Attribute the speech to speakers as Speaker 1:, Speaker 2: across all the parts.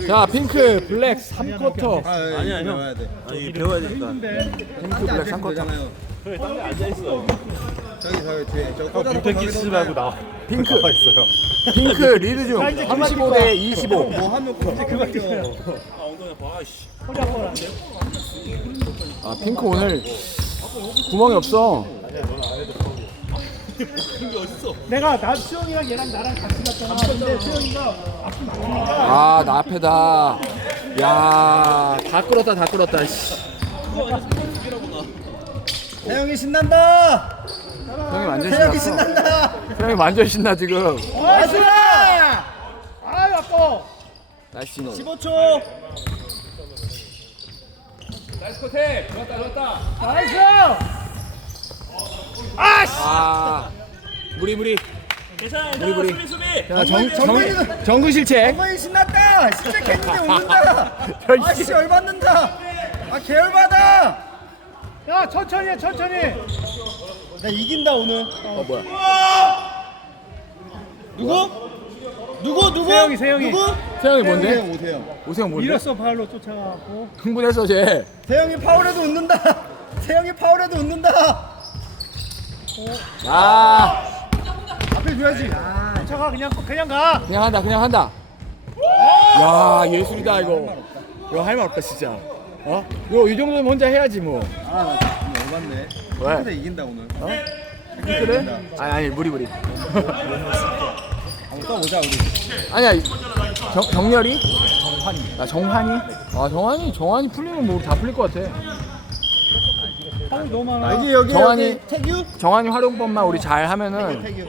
Speaker 1: 자, 핑크 블랙 3쿼터.
Speaker 2: 아니야 형. 아니 배워야 되니까.
Speaker 1: 핑크 블랙 3쿼터.
Speaker 2: 딴데 앉아 있어. 저기 뒤에 저
Speaker 3: 뮤테키 쓰지 말고 나와.
Speaker 1: 핑크
Speaker 3: 있어요.
Speaker 1: 핑크 리드 중 35대 25.
Speaker 2: 뭐 하면 그거 있어요.
Speaker 3: 아 엉덩이 봐. 씨.
Speaker 1: 아, 핑크 오늘 구멍이 없어.
Speaker 4: 내가 수영이랑 얘랑 나랑 같이 갔잖아. 근데 수영이가 앞이 막히니까
Speaker 1: 아, 나 앞에다. 야, 다 끌었다, 다 끌었다. 씨.
Speaker 2: 태영이 신난다.
Speaker 1: 형이 완전
Speaker 2: 태영이
Speaker 1: 신났어.
Speaker 2: 신난다.
Speaker 1: 형이 완전 신나 지금.
Speaker 2: 나이스!
Speaker 4: 아유 아까
Speaker 1: 나이스.
Speaker 2: 15초.
Speaker 4: 나이스.
Speaker 1: 아, 무리.
Speaker 3: 괜찮아.
Speaker 1: 우리.
Speaker 3: 수비.
Speaker 1: 자, 정근 실책.
Speaker 2: 정말 신났다. 시작했는데 웃는다.
Speaker 1: 야,
Speaker 2: 아씨 열받는다. 아 계열받아.
Speaker 4: 야 천천히 해 천천히.
Speaker 2: 나 이긴다 오늘.
Speaker 1: 뭐야?
Speaker 2: 누구?
Speaker 4: 세영이.
Speaker 2: 누구?
Speaker 1: 세영이 뭔데?
Speaker 2: 오세영.
Speaker 1: 오세영 뭔데?
Speaker 4: 밀었어 발로 쫓아가고.
Speaker 1: 흥분했어 쟤.
Speaker 2: 태영이 파울해도 웃는다. 태영이 파울해도 웃는다.
Speaker 1: 아,
Speaker 2: 앞에 줘야지.
Speaker 4: 쫓아가 그냥 가.
Speaker 1: 그냥 한다. 야, 예술이다 이거. 이거 할 말 없다 진짜. 어? 이거 이 정도면 혼자 해야지 뭐.
Speaker 2: 아나 진짜 열받네.
Speaker 1: 왜?
Speaker 2: 근데 이긴다 오늘.
Speaker 1: 그래? 아니 무리.
Speaker 2: 한번 떠보자 우리.
Speaker 1: 아니야. 정렬이? 정환이. 아, 정환이 풀리면 뭐 다 풀릴 것 같아.
Speaker 4: 파울 너무 많아.
Speaker 2: 이제 여기
Speaker 1: 정환이-
Speaker 2: 태규.
Speaker 1: 정환이 활용법만 우리 잘 하면은.
Speaker 2: 태규.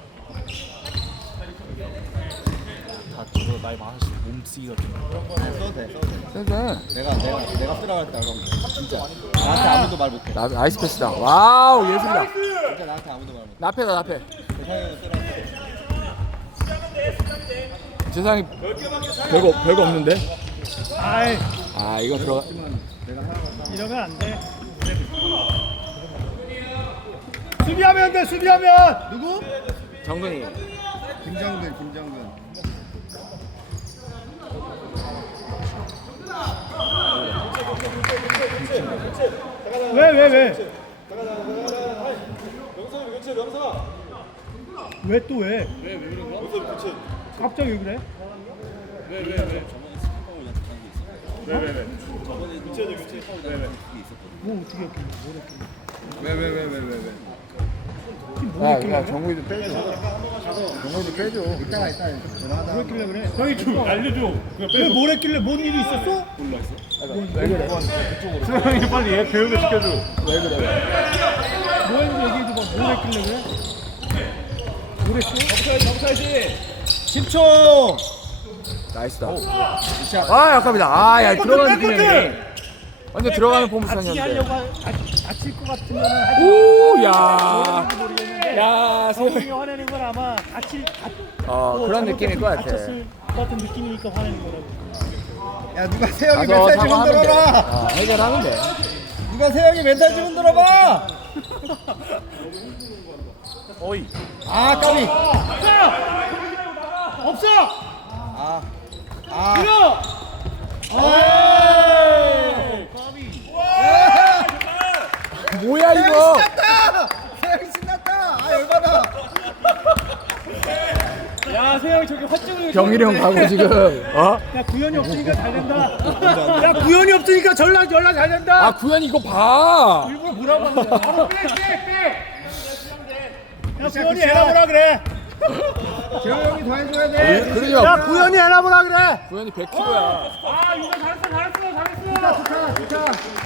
Speaker 3: 다 저거 나이 많아서 몸 쓰기가 좀.
Speaker 2: 써도 돼.
Speaker 1: 근데
Speaker 2: 내가 들어갔다 그럼 진짜 나한테 아무도 말 못해.
Speaker 1: 나이스 패스다. 와우, 예술이다.
Speaker 2: 진짜 나한테 아무도 말 못해.
Speaker 1: 나패다 나패.
Speaker 2: 세상에
Speaker 1: 세상에 별거 없는데?
Speaker 4: 아이
Speaker 1: 아, 이거 들어가.
Speaker 4: 이러면 안 돼. 수비하면 돼 수비하면.
Speaker 2: 누구?
Speaker 1: 정근이.
Speaker 2: 김정근.
Speaker 4: 왜? 왜 또 왜? 왜 그런 거야? 갑자기 왜 그래? 뭐 어떻게 했길래
Speaker 2: 왜?
Speaker 1: 야, 정국이도 빼줘. 정국이도 빼줘.
Speaker 2: 이따가 전화하다.
Speaker 4: 뭐 했길래 그래? 형이 좀 알려줘. 왜뭘 했길래 뭔 일이 있었어?
Speaker 1: 왜 그래?
Speaker 3: 수영이 빨리 얘 배우게 시켜줘.
Speaker 1: 왜 그래?
Speaker 4: 뭐 했는지 얘기해줘봐. 뭘 했길래 그래? 뭘 했어?
Speaker 2: 10초.
Speaker 1: 나이스다. 아, 약합니다. 아, 야, 들어가는 느낌이네. 완전 들어가는
Speaker 4: 다치게
Speaker 1: 포물선이었는데.
Speaker 4: 하려고 다칠 것 같으면 하지 마.
Speaker 1: 오, 야.
Speaker 4: 모르겠는데
Speaker 1: 야,
Speaker 4: 정훈이
Speaker 1: 세영이.
Speaker 4: 화내는 건 아마
Speaker 1: 그런 느낌일 것 같아.
Speaker 4: 다쳤을 것 같은 느낌이니까 화내는 거라고.
Speaker 2: 야 누가 세영이
Speaker 1: 가서
Speaker 2: 멘탈 좀
Speaker 1: 사과하면 돼.
Speaker 2: 흔들어라.
Speaker 1: 해결하면 돼.
Speaker 2: 누가 세영이 멘탈 좀 흔들어봐.
Speaker 3: 어이.
Speaker 2: 아 까비.
Speaker 4: 없어!
Speaker 2: 아.
Speaker 4: 밀어!
Speaker 1: 뭐야,
Speaker 2: 세영이
Speaker 1: 이거?
Speaker 2: 신났다. 세영이 신났다. 아 열받아.
Speaker 4: 야 세영이 저기 활증을
Speaker 1: 경일이 형 가고 지금.
Speaker 4: 야 구현이 없으니까 잘 된다. 야 구현이 없으니까 전라 잘 된다.
Speaker 1: 아, 구현이 이거 봐.
Speaker 4: 일부러 뭐라고 하는 거야? 바로 빼. 야 구현이 해라 보라 그래.
Speaker 2: 재호 형이 더 해줘야 돼.
Speaker 1: 그러지
Speaker 4: 야
Speaker 1: 마.
Speaker 4: 구현이 해라 보라 그래.
Speaker 1: 구현이 100kg야.
Speaker 4: 아 이거 잘했어.
Speaker 2: 좋다.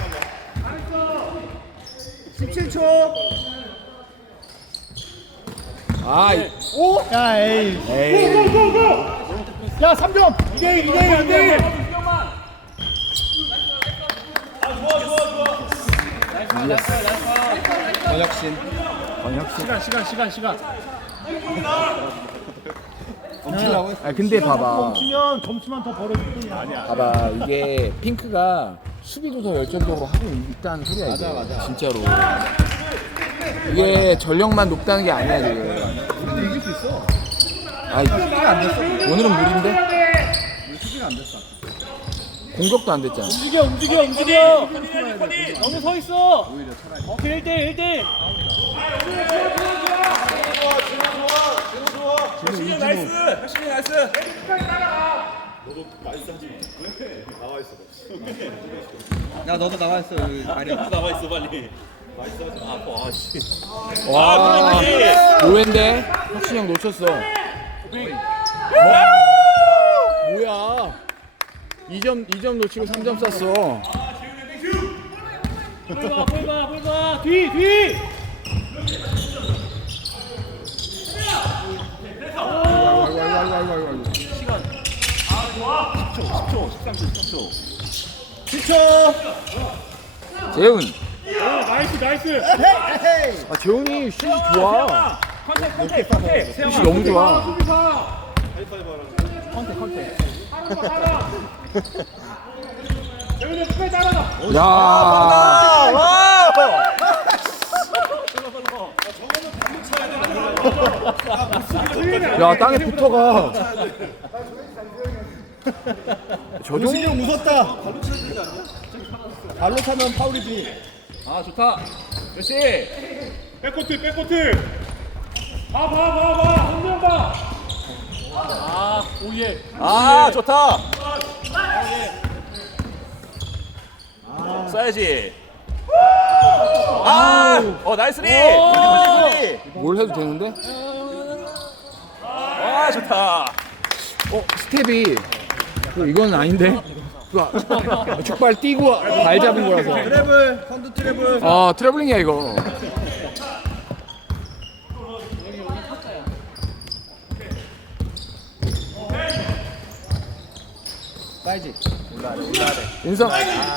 Speaker 2: 17초.
Speaker 1: 아,
Speaker 4: 오! 야 에이. 야 3점. 2대1.
Speaker 2: 권혁신.
Speaker 4: 시간.
Speaker 2: 멈추려고 했어.
Speaker 1: 아, 근데 봐봐.
Speaker 4: 멈추면 점수만 더 벌어질 뿐이야. 아니야.
Speaker 1: 봐봐, 이게 핑크가 수비도 더 열정적으로 하고 있다는 소리야 이게.
Speaker 2: 맞아.
Speaker 1: 진짜로. 이게 전력만 높다는 게 아니야 지금.
Speaker 2: 근데 이길 수 있어.
Speaker 1: 아, 오늘은 무리인데?
Speaker 2: 안 됐어.
Speaker 1: 공격도 안 됐잖아.
Speaker 4: 움직여. 너무 서 있어. 오케이 1대1.
Speaker 3: 혁신이 나이스. 혁신이 나이스.
Speaker 2: 야 너도 나와 있어. 아니야.
Speaker 3: 나와 있어 빨리. 아파. 씨.
Speaker 1: 와, 오해인데 혁신이 형 놓쳤어. 뭐야? 2점 놓치고 3점 쐈어.
Speaker 4: 볼 봐. 뒤.
Speaker 2: 아이고.
Speaker 4: 시간.
Speaker 3: 10초. 13초.
Speaker 2: 10초.
Speaker 1: 재훈.
Speaker 4: 나이스.
Speaker 1: 아, 재훈이 슛이 좋아.
Speaker 4: 컨택.
Speaker 1: 슛이 너무 좋아.
Speaker 4: 재훈이 끝까지 따라가.
Speaker 1: 야. 야, 땅에 붙어가. 저
Speaker 2: 우승이
Speaker 1: 정도
Speaker 2: 형 무섭다. 발로 차면 파울이지.
Speaker 3: 아 좋다. 그렇지.
Speaker 4: 백코트. 봐. 한명 봐. 오예.
Speaker 3: 아 좋다. 쏴야지. 나이스리.
Speaker 1: 뭘 해도 되는데?
Speaker 3: 와 좋다.
Speaker 1: 스텝이 이건 아닌데? 축발 뛰고 발 잡은 거라서.
Speaker 2: 트래블. 선두 트래블.
Speaker 1: 트래블링이야 이거.
Speaker 2: 사이즈.
Speaker 1: 인성.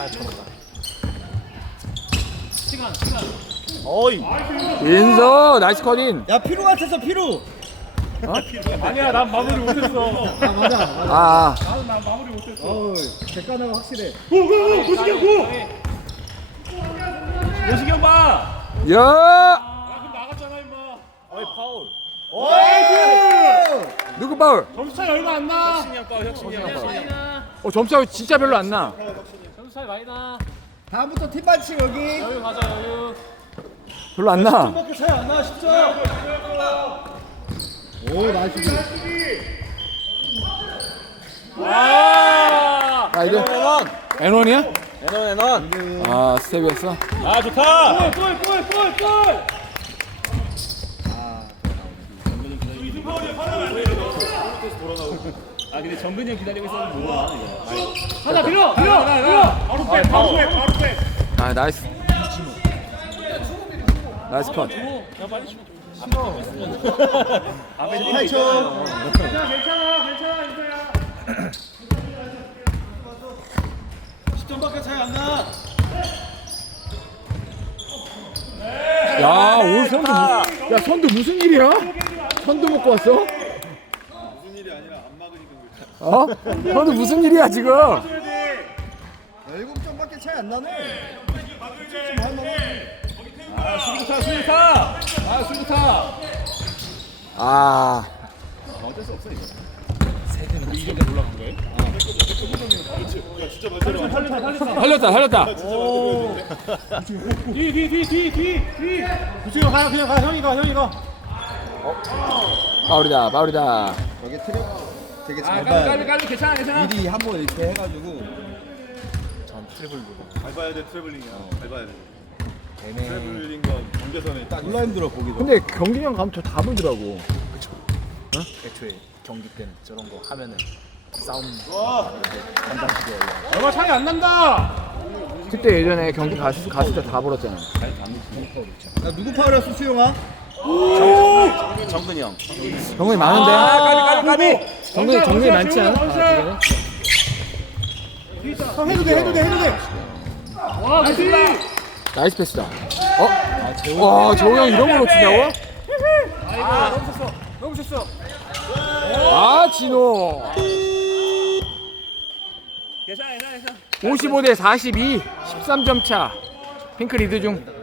Speaker 4: 시간.
Speaker 3: 어이.
Speaker 1: 인성 나이스 컷인.
Speaker 2: 야 피루 같았어 피루.
Speaker 4: 아니야, 난 마무리 못했어.
Speaker 2: 아 맞아.
Speaker 4: 난 마무리 못했어.
Speaker 2: 어우 객관화가 확실해.
Speaker 4: 고!
Speaker 3: 요시경 봐.
Speaker 1: 야.
Speaker 4: 그럼 나갔잖아, 임마.
Speaker 3: 어이 파울.
Speaker 1: 누구 파울?
Speaker 4: 점수 차이 얼마 안 나.
Speaker 3: 혁신이 형 파울. 혁신이 형 파울.
Speaker 1: 점수 차이 진짜 별로 안 나.
Speaker 4: 점수 차이 많이 나.
Speaker 2: 다음부터 팀 반칙 여기.
Speaker 4: 여유 가자, 여유.
Speaker 1: 별로 안 나.
Speaker 2: 밖에 차이 안 나. 10점. 오 나이스.
Speaker 1: 이제 N1이야?
Speaker 3: 에넌.
Speaker 1: 스텝이었어?
Speaker 3: 아 좋다.
Speaker 4: 골!
Speaker 3: 아 근데 정근이 형 기다리고 있었는데 뭐야 이거.
Speaker 4: 하나 밀어! 바로 빼!
Speaker 1: 나이스. 나이스 컷.
Speaker 3: 앞에
Speaker 2: 8초.
Speaker 4: 괜찮아, 인서야.
Speaker 2: 10점밖에 차이 안 나.
Speaker 1: 야, 오늘 선두 무슨 일이야? 선두 먹고 왔어?
Speaker 5: 무슨 일이 아니라 안 막으니까 그렇지.
Speaker 1: 선두 무슨 일이야 지금?
Speaker 2: 7점밖에 차이 안 나네.
Speaker 3: 수비타. 어쩔 수 없어 이거.
Speaker 1: 살렸다.
Speaker 4: 뒤. 구치형 그냥 가. 형이 가.
Speaker 1: 파울이다.
Speaker 2: 저게 트랙 되게 잘 봐야 돼.
Speaker 3: 깔리 괜찮아.
Speaker 2: 미리 한번 이렇게 해가지고.
Speaker 5: 잘 봐야 돼 트래블링이야. 잘 봐야 돼. 트래블링과 경계선에 딱
Speaker 2: 졸라 힘들어 보기도.
Speaker 1: 근데 경기장 가면 저 다 불더라고.
Speaker 3: 애초에 경기 때는 저런 거 하면은 싸움.
Speaker 4: 얼마 차이 안 난다.
Speaker 1: 그때 예전에 경기 갔을 때 다 불었잖아.
Speaker 2: 야 누구 파울이었어 수용아?
Speaker 3: 정근이 형.
Speaker 1: 정근이 많은데?
Speaker 3: 까비.
Speaker 1: 정근이 많지 않아?
Speaker 4: 해도 돼. 와, 그치?
Speaker 1: 나이스 패스다. 와, 재호 형 이런 걸 놓친다고?
Speaker 4: 너무 쳤어.
Speaker 1: 진호.
Speaker 3: 괜찮아.
Speaker 1: 55대 42, 13점 차. 핑크 리드 중.